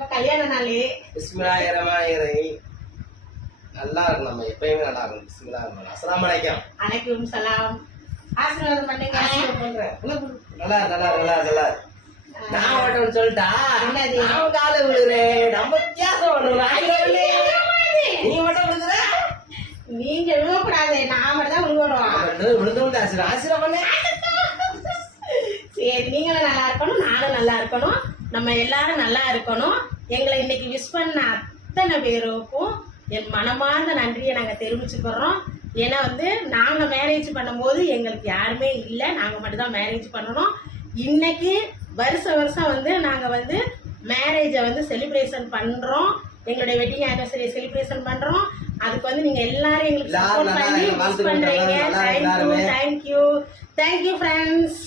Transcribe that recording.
கல்யாண நாளே பிஸ்மில்லாஹிர்ரஹ்மானிர்ரஹீம். நல்லா இருக்கும், நம்ம எப்பயுமே நல்லா இருக்கும். பிஸ்மில்லாஹிர்ரஹ்மானிர்ரஹீம். அஸ்ஸலாமு அலைக்கும். அலைக்கும் சலாம். ஆசீர்வாதம் பண்ணுங்க. நல்லா நல்லா நல்லா நல்லா. நான் மட்டும் சொல்லிட்டா என்னது? நான் கால விழுறேன். நம்ம வித்தியாசம் பண்ணுறோம். நீ மட்டும் விழுதுற, நீங்க விழுவக்கூடாது, நான் மட்டும் தான் விழுவணும். விழுந்து ஆசீர்வாதம் பண்ணு. சரி, நீங்களும் நல்லா இருக்கணும், நானும் நல்லா இருக்கணும், நம்ம எல்லாரும் நல்லா இருக்கணும். எங்களை இன்னைக்கு விஷ் பண்ண அத்தனை பேருக்கும் என் மனமார்ந்த நன்றியை நாங்கள் தெரிவிச்சுக்கிறோம். ஏன்னா நாங்கள் மேரேஜ் பண்ணும்போது எங்களுக்கு யாருமே இல்லை, நாங்கள் மட்டும்தான் மேரேஜ் பண்ணணும். இன்னைக்கு வருஷம் நாங்கள் மேரேஜை செலிப்ரேஷன் பண்ணுறோம். எங்களுடைய வெட்டிங் ஆனிவர்சரி செலிப்ரேஷன் பண்ணுறோம். அதுக்கு நீங்க எல்லாரும் எங்களுக்கு சப்போர்ட் பண்ணி விஷ் பண்றீங்க. Thank you friends.